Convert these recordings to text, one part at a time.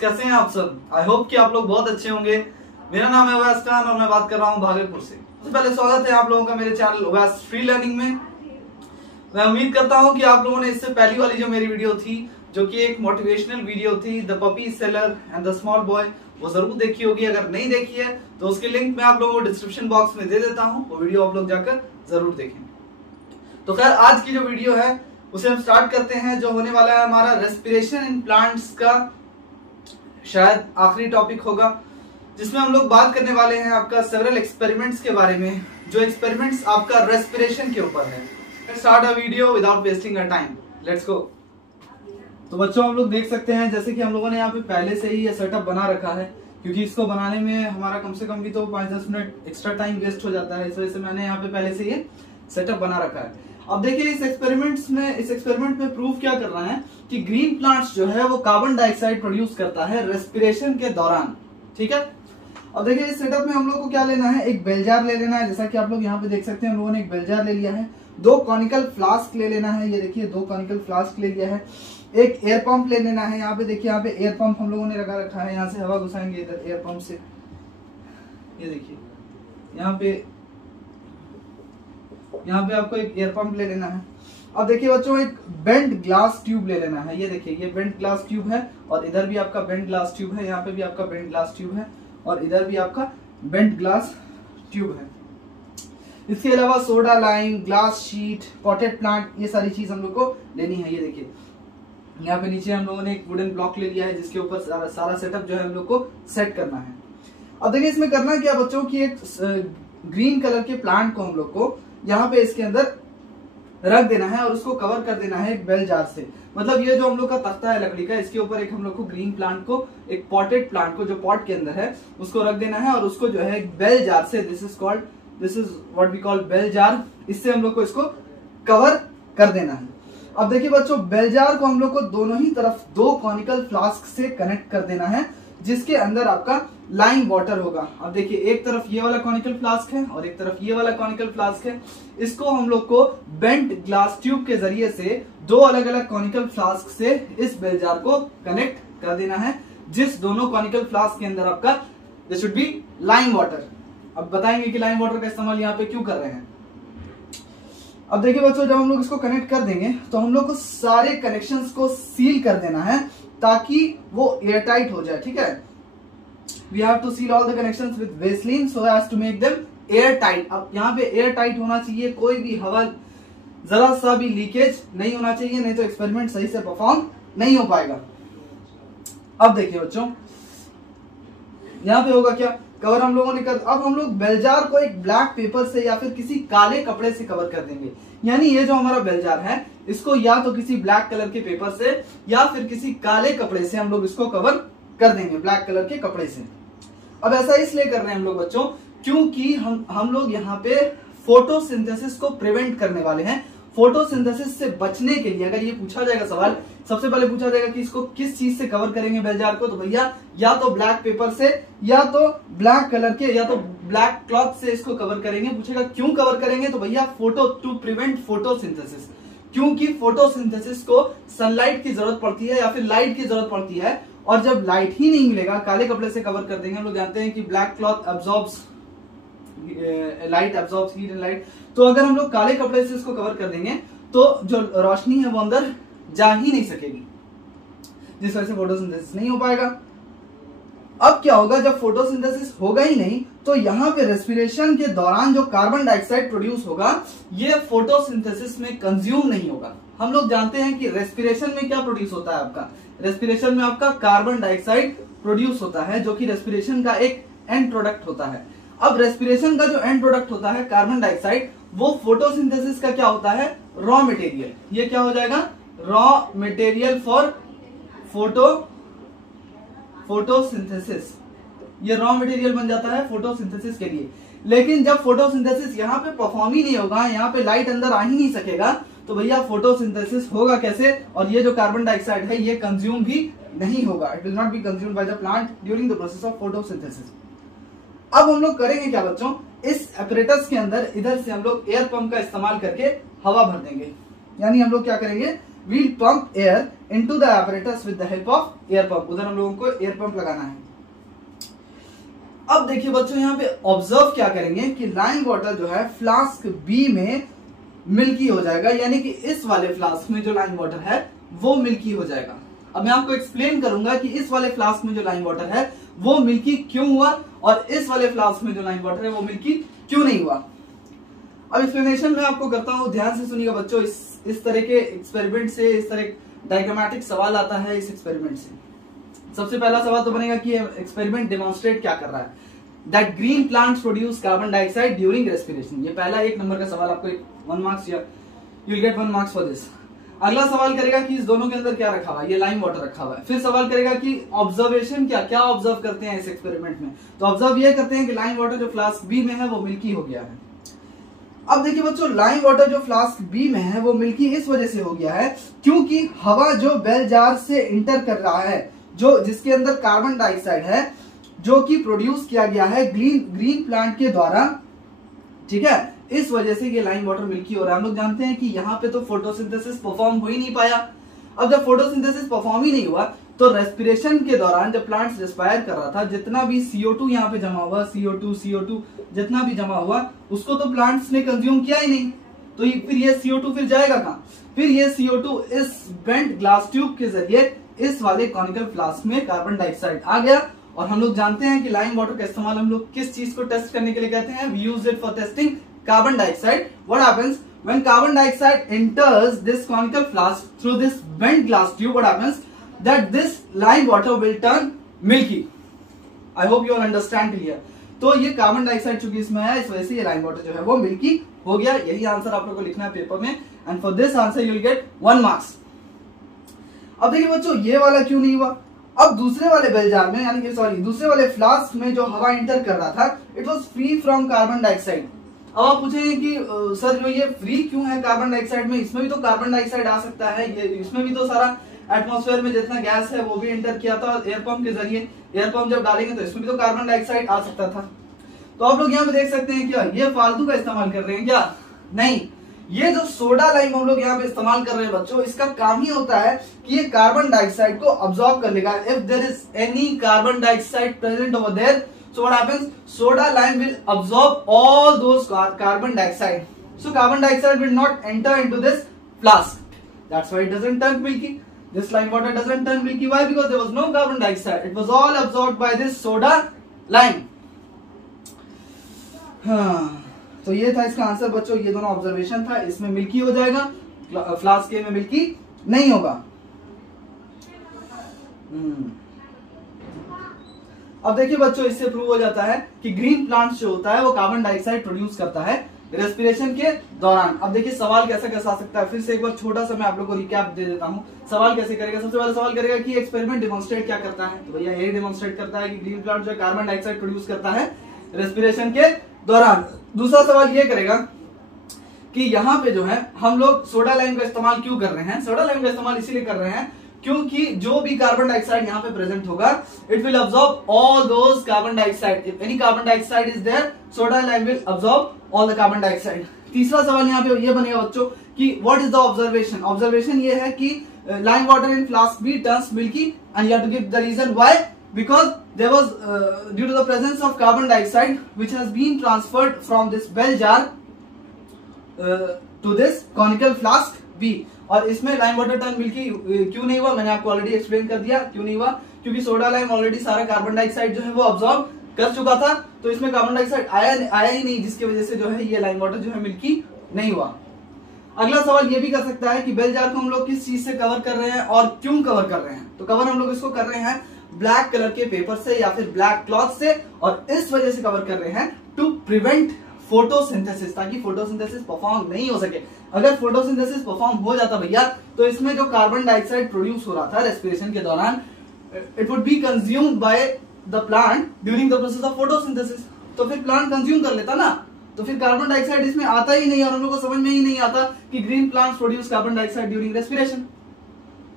कैसे हैं आप सब? आई होप कि आप लोग बहुत अच्छे होंगे। मेरा नाम है उवैस खान और मैं बात कर रहा हूं भागलपुर से। सबसे पहले स्वागत है आप लोगों का मेरे चैनल उवैस फ्री लर्निंग में। मैं उम्मीद करता हूं कि आप लोगों ने इससे पहली वाली जो मेरी वीडियो थी, जो कि एक मोटिवेशनल वीडियो थी, the puppy seller and the small boy, वो जरूर देखी होगी। अगर नहीं देखी है तो उसकी लिंक मैं आप लोगों को डिस्क्रिप्शन बॉक्स में दे देता हूँ, वो वीडियो आप लोग जाकर जरूर देखें। तो खैर, आज की जो वीडियो है उसे हम स्टार्ट करते हैं, जो होने वाला है हमारा रेस्पिरेशन इन प्लांट्स का शायद आखिरी टॉपिक होगा, जिसमें हम लोग बात करने वाले हैं आपका सेवरल एक्सपेरिमेंट्स के बारे में, जो एक्सपेरिमेंट्स आपका रेस्पिरेशन के ऊपर है। Start a video without wasting a time, let's go. तो बच्चों, हम लोग देख सकते हैं जैसे कि हम लोगों ने यहाँ पे पहले से ही ये सेटअप बना रखा है, क्योंकि इसको बनाने में हमारा कम से कम भी तो 5-10 मिनट एक्स्ट्रा टाइम वेस्ट हो जाता है। इस वजह से मैंने यहाँ पे पहले से ये सेटअप बना रखा है। अब देखिए, इस एक्सपेरिमेंट में प्रूव क्या कर रहा है कि ग्रीन प्लांट्स जो है वो कार्बन डाइऑक्साइड प्रोड्यूस करता है रेस्पिरेशन के दौरान। ठीक है। अब देखिए, इस सेटअप में हम लोग को क्या लेना है, एक बेल जार ले लेना है। जैसा कि आप लोग यहाँ पे देख सकते हैं, हम लोगों ने एक बेल जार ले लिया है। 2 कॉनिकल फ्लास्क ले लेना है। ये देखिए, 2 कॉनिकल फ्लास्क ले लिया है। एक एयर पंप ले लेना है। यहाँ पे देखिए, यहाँ पे एयर पंप हम लोगों ने लगा रखा है। यहाँ से हवा घुसाएंगे इधर एयर पंप से। ये देखिए, यहाँ पे आपको एक एयर पंप ले लेना है। अब देखिए बच्चों, एक बेंड ग्लास ट्यूब ले लेना है। ये देखिए, ये बेंड ग्लास ट्यूब है और इधर भी आपका बेंड ग्लास ट्यूब है। यहाँ पे भी आपका बेंड ग्लास ट्यूब है और इधर भी आपका बेंड ग्लास ट्यूब है। इसके अलावा soda lime, glass sheet, potted plant, ये सारी चीज हम लोग को लेनी है। ये देखिए, यहाँ पे नीचे हम लोगों ने एक वुडन ब्लॉक ले लिया है, जिसके ऊपर सारा सेटअप जो है हम लोग को सेट करना है। अब देखिए, इसमें करना क्या बच्चों की, एक ग्रीन कलर के प्लांट को हम लोग को यहाँ पे इसके अंदर रख देना है और उसको कवर कर देना है एक बेल जार से। मतलब ये जो हम लोग का तख्ता है लकड़ी का, इसके ऊपर एक हम लोग को ग्रीन प्लांट को, एक पॉटेड प्लांट को जो पॉट के अंदर है, उसको रख देना है और उसको जो है एक बेल जार से, this is what we call bell jar, इससे हम लोग को इसको कवर कर देना है। अब देखिए बच्चों, बेल जार को हम लोग को दोनों ही तरफ 2 कॉनिकल फ्लास्क से कनेक्ट कर देना है, जिसके अंदर आपका लाइम वाटर होगा। अब देखिए, एक तरफ ये वाला कॉनिकल फ्लास्क है और एक तरफ ये वाला कॉनिकल फ्लास्क है। इसको हम लोग को बेंट ग्लास ट्यूब के जरिए से 2 अलग अलग कॉनिकल फ्लास्क से इस बेल जार को कनेक्ट कर देना है, जिस दोनों कॉनिकल फ्लास्क के अंदर आपका this should be lime water. अब बताएंगे कि लाइम वाटर का इस्तेमाल यहाँ पे क्यों कर रहे हैं। अब देखिए बच्चों, जब हम लोग इसको कनेक्ट कर देंगे तो हम लोग को सारे कनेक्शंस को सील कर देना है, ताकि वो एयर टाइट हो जाए। ठीक है। We have to seal all the connections with Vaseline so as to make them air tight। अब यहाँ पे एयर टाइट होना चाहिए, कोई भी हवा, जरा सा भी लीकेज नहीं होना चाहिए, नहीं तो एक्सपेरिमेंट सही से परफॉर्म नहीं हो पाएगा। अब देखिए बच्चों, यहाँ पे होगा क्या, कवर हम लोगों ने कर, अब हम लोग बेलजार को एक ब्लैक पेपर से या फिर किसी काले कपड़े से कवर कर देंगे। यानी ये जो हमारा बेलजार है, इसको या तो किसी ब्लैक कलर के पेपर से या फिर किसी काले कपड़े से हम लोग इसको कवर कर देंगे, ब्लैक कलर के कपड़े से। अब ऐसा इसलिए कर रहे हैं हम लोग बच्चों, क्योंकि हम लोग यहाँ पे फोटोसिंथेसिस को प्रिवेंट करने वाले हैं। फोटोसिंथेसिस से बचने के लिए अगर ये पूछा जाएगा सवाल, सबसे पहले पूछा जाएगा कि इसको किस चीज से कवर करेंगे बेलजार को, तो भैया या तो ब्लैक पेपर से, या तो ब्लैक कलर के, या तो ब्लैक क्लॉथ से इसको कवर करेंगे। पूछेगा क्यों कवर करेंगे, तो भैया टू प्रिवेंट फोटोसिंथेसिस, क्योंकि फोटोसिंथेसिस को सनलाइट की जरूरत पड़ती है या फिर लाइट की जरूरत पड़ती है, और जब लाइट ही नहीं मिलेगा, काले कपड़े से कवर कर देंगे। हम लोग जानते हैं कि black cloth absorbs light, absorbs heat and light. तो अगर हम लोग काले कपड़े से इसको कवर कर देंगे तो जो रोशनी है वो अंदर जा ही नहीं सकेगी, जिस वजह से फोटोसिंथेसिस नहीं हो पाएगा। अब क्या होगा, जब फोटोसिंथेसिस होगा ही नहीं, तो यहाँ पे रेस्पिरेशन के दौरान जो कार्बन डाइऑक्साइड प्रोड्यूस होगा, ये फोटोसिंथेसिस में कंज्यूम नहीं होगा। हम लोग जानते हैं कि रेस्पिरेशन में क्या प्रोड्यूस होता है आपका, रेस्पिरेशन में आपका कार्बन डाइऑक्साइड प्रोड्यूस होता है, जो कि रेस्पिरेशन का एक एंड प्रोडक्ट होता है। अब रेस्पिरेशन का जो एंड प्रोडक्ट होता है कार्बन डाइऑक्साइड, वो फोटोसिंथेसिस का क्या होता है, रॉ मटेरियल। ये क्या हो जाएगा, रॉ मटेरियल फॉर फोटोसिंथेसिस। ये रॉ मटेरियल बन जाता है फोटोसिंथेसिस के लिए। लेकिन जब फोटोसिंथेसिस यहाँ पे परफॉर्म ही नहीं होगा, यहाँ पे लाइट अंदर आ ही नहीं सकेगा, तो भैया फोटोसिंथेसिस होगा कैसे, और ये जो कार्बन डाइऑक्साइड है ये कंज्यूम भी नहीं होगा, it will not be consumed by the plant during the process of photosynthesis. अब हम लोग करेंगे क्या बच्चों, इस एपरेटस के अंदर इधर से हम लोग एयर पंप का इस्तेमाल करके हवा भर देंगे, यानी हम लोग क्या करेंगे, we'll pump air into the apparatus with the help of air pump. उधर हम लोगों को एयर पंप लगाना है। अब देखिए बच्चों यहाँ पे ऑब्जर्व क्या करेंगे कि लाइम वाटर जो है फ्लास्क बी में मिल्की हो जाएगा, यानी कि इस वाले फ्लास्क में जो लाइम वाटर है वो मिल्की हो जाएगा। अब मैं आपको एक्सप्लेन करूंगा कि इस वाले फ्लास्क में जो लाइम वाटर है वो मिल्की क्यों हुआ और इस वाले फ्लास्क में जो लाइम वाटर है वो मिल्की क्यों नहीं हुआ। अब एक्सप्लेनेशन मैं आपको करता हूं, ध्यान से सुनिएगा बच्चों। इस तरह के एक्सपेरिमेंट से, इस तरह डायग्रामेटिक सवाल आता है इस एक्सपेरिमेंट से। सबसे पहला सवाल तो बनेगा कि एक्सपेरिमेंट डेमोन्स्ट्रेट क्या कर रहा है, that green plants produce carbon dioxide during respiration. ये पहला 1 नंबर का सवाल, आपको 1 मार्क्स या you will get 1 marks for this. अगला सवाल करेगा कि इस दोनों के अंदर क्या रखा हुआ है, ये लाइम वाटर रखा हुआ है। फिर सवाल करेगा कि ऑब्जर्वेशन क्या क्या ऑब्जर्व करते हैं इस एक्सपेरिमेंट में, तो ऑब्जर्व ये करते हैं कि लाइम वाटर जो फ्लास्क बी में है वो मिल्की हो गया है। अब देखिए बच्चों, लाइम वाटर जो फ्लास्क बी में है वो मिल्की इस वजह से हो गया है क्योंकि हवा जो बेल जार से इंटर कर रहा है, जो जिसके अंदर कार्बन डाइऑक्साइड है, जो कि प्रोड्यूस किया गया है ग्रीन प्लांट के द्वारा, ठीक है, इस वजह से ये लाइम वाटर मिल्की हो रहा है। हम लोग जानते हैं कि यहाँ पे तो फोटोसिंथेसिस परफॉर्म हो ही नहीं पाया। अब जब फोटोसिंथेसिस परफॉर्म ही नहीं हुआ तो रेस्पिरेशन के दौरान जब प्लांट्स रेस्पायर कर रहा था, जितना भी CO2 यहाँ पे जमा हुआ, CO2 जितना भी जमा हुआ उसको तो प्लांट्स ने कंज्यूम किया ही नहीं, तो फिर ये CO2 फिर जाएगा कहाँ, फिर ये CO2 इस बेंट ग्लास ट्यूब के जरिए इस वाले कॉनिकल फ्लास्क में कार्बन डाइऑक्साइड आ गया। और हम लोग जानते हैं कि लाइम वाटर का इस्तेमाल हम लोग किस चीज को टेस्ट करने के लिए कहते हैं, we use it for testing carbon dioxide. What happens when carbon dioxide enters this conical flask through this bent glass tube? What happens that this lime water will turn milky. I hope you all understand clear. तो ये carbon dioxide चूंकि इसमें है, इस वजह से ये lime water जो है वो मिल्की हो गया। यही आंसर आप लोग को लिखना है पेपर में, and for this answer you will get 1 marks. अब देखिए बच्चों, ये वाला क्यों नहीं हुआ। अब दूसरे वाले बेल जार में, यानी कि सॉरी दूसरे वाले फ्लास्क में जो हवा इंटर कर रहा था, it was free from carbon dioxide. अब आप पूछेंगे कि सर जो ये फ्री क्यों है कार्बन डाइऑक्साइड में, इसमें भी तो कार्बन डाइऑक्साइड आ सकता है, ये इसमें भी तो सारा एटमॉस्फेयर में जितना गैस है वो भी एंटर किया था एयर पंप के जरिए, एयर पंप जब डालेंगे तो इसमें भी तो कार्बन डाइऑक्साइड आ सकता था। तो आप लोग यहाँ पे देख सकते हैं क्या ये फालतू का इस्तेमाल कर रहे हैं क्या, नहीं, ये जो सोडा लाइम हम लोग यहाँ पे इस्तेमाल कर रहे हैं बच्चों, इसका काम ही होता है कि ये कार्बन डाइऑक्साइड को अब्सॉर्ब कर लेगा। If there is any carbon dioxide present over there, so what happens, soda lime will absorb all those carbon dioxide, so carbon dioxide will not enter into this flask, that's why it doesn't turn milky. This lime water doesn't turn milky. Why? Because there was no carbon dioxide, it was all absorbed by this soda lime. तो ये था इसका answer बच्चों, ये दोनों observation था, इसमें milky हो जाएगा, फ्लास्क में मिल्की नहीं होगा। अब देखिए बच्चों, इससे प्रूव हो जाता है कि ग्रीन प्लांट्स जो होता है वो कार्बन डाइऑक्साइड प्रोड्यूस करता है रेस्पिरेशन के दौरान। अब देखिए सवाल कैसा कैसा आ सकता है, फिर से एक बार छोटा सा मैं आप लोग को रिकैप दे देता हूँ। सवाल कैसे करेगा, सबसे पहले सवाल करेगा कि एक्सपेरिमेंट डेमोन्स्ट्रेट क्या करता है, तो भैया यही डेमोन्स्ट्रेट करता है कि ग्रीन प्लांट जो कार्बन डाइऑक्साइड प्रोड्यूस करता है रेस्पिरेशन के दौरान। दूसरा सवाल ये करेगा कि यहाँ पे जो है हम लोग सोडा लाइम का इस्तेमाल क्यों कर रहे हैं। सोडा लाइम का इस्तेमाल इसीलिए कर रहे हैं क्योंकि जो भी कार्बन डाइऑक्साइड यहाँ पे प्रेजेंट होगा, it will absorb all those carbon dioxide. If any carbon dioxide is there, soda lime will absorb all the carbon dioxide. तीसरा सवाल यहाँ पे ये बनेगा बच्चों कि what is the observation. Observation ये है कि lime water in flask B turns milky and you have to give the reason why, because there was due to the presence of carbon dioxide which has been transferred from this bell jar to this conical flask B। और इसमें lime water turn milky क्यों नहीं हुआ, मैंने आपको already explain कर दिया क्यों नहीं हुआ, क्योंकि सोडा लाइम ऑलरेडी सारा कार्बन डाइऑक्साइड जो है वो अब्सॉर्ब कर चुका था, तो इसमें कार्बन डाइऑक्साइड आया ही नहीं, जिसकी वजह से जो है ये लाइम वाटर जो है मिल्की नहीं हुआ। अगला सवाल ये भी कर सकता है कि बेल जार को हम लोग किस चीज से कवर कर रहे हैं और क्यों कवर कर रहे हैं। तो कवर हम लोग इसको कर रहे हैं ब्लैक कलर के पेपर से या फिर ब्लैक क्लॉथ से, और इस वजह से कवर कर रहे हैं टू प्रिवेंट फोटोसिंथेसिस, ताकि फोटोसिंथेसिस परफॉर्म नहीं हो सके। अगर फोटोसिंथेसिस परफॉर्म हो जाता भैया तो इसमें जो कार्बन डाइऑक्साइड प्रोड्यूस हो रहा था रेस्पिरेशन के दौरान, it would be consumed by the plant during the process of photosynthesis, तो फिर प्लांट कंज्यूम कर लेता ना, तो फिर कार्बन डाइऑक्साइड इसमें आता ही नहीं और हम लोग को समझ में ही नहीं आता कि green plants produce carbon dioxide during respiration.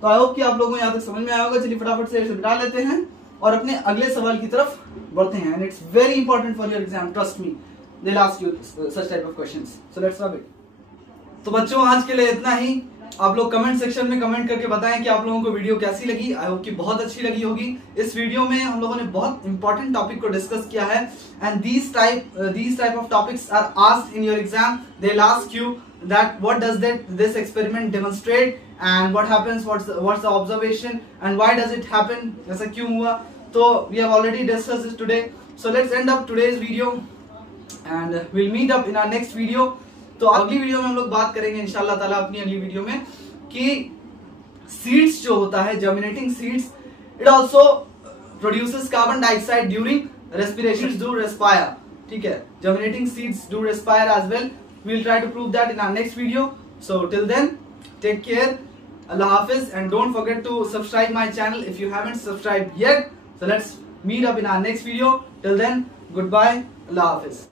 तो आई होप कि आप लोगों को यहाँ तक समझ में आया होगा। चलिए फटाफट से इसे मिटा लेते हैं और अपने अगले सवाल की तरफ बढ़ते हैं। And it's very important for your exam, trust me, they will ask you such type of questions. So let's start. तो बच्चों आज के लिए इतना ही। आप लोग कमेंट सेक्शन में कमेंट करके बताएं कि आप लोगों को वीडियो कैसी लगी। आई होप कि बहुत अच्छी लगी होगी। इस वीडियो में हम लोगों ने बहुत इंपॉर्टेंट टॉपिक को डिस्कस किया है and these type of topics are asked in your exam. They'll ask you that what does this experiment demonstrate and what happens, what's the observation and why does it happen, ऐसा क्यों हुआ। तो we have already discussed this today. So let's end up today's video and we'll meet up in our next video. तो अगली video में हम लोग बात करेंगे इंशाल्लाह ताला अपनी अगली वीडियो में कि सीड्स जो होता है, germinating seeds, it also produces carbon dioxide during respiration, do respire. ठीक है, germinating seeds do respire as well. We will try to prove that in our next video. So till then take care, अल्लाह हाफिज and don't forget to subscribe my channel if you haven't subscribed yet. So let's meet up in our next video. Till then goodbye, अल्लाह हाफिज।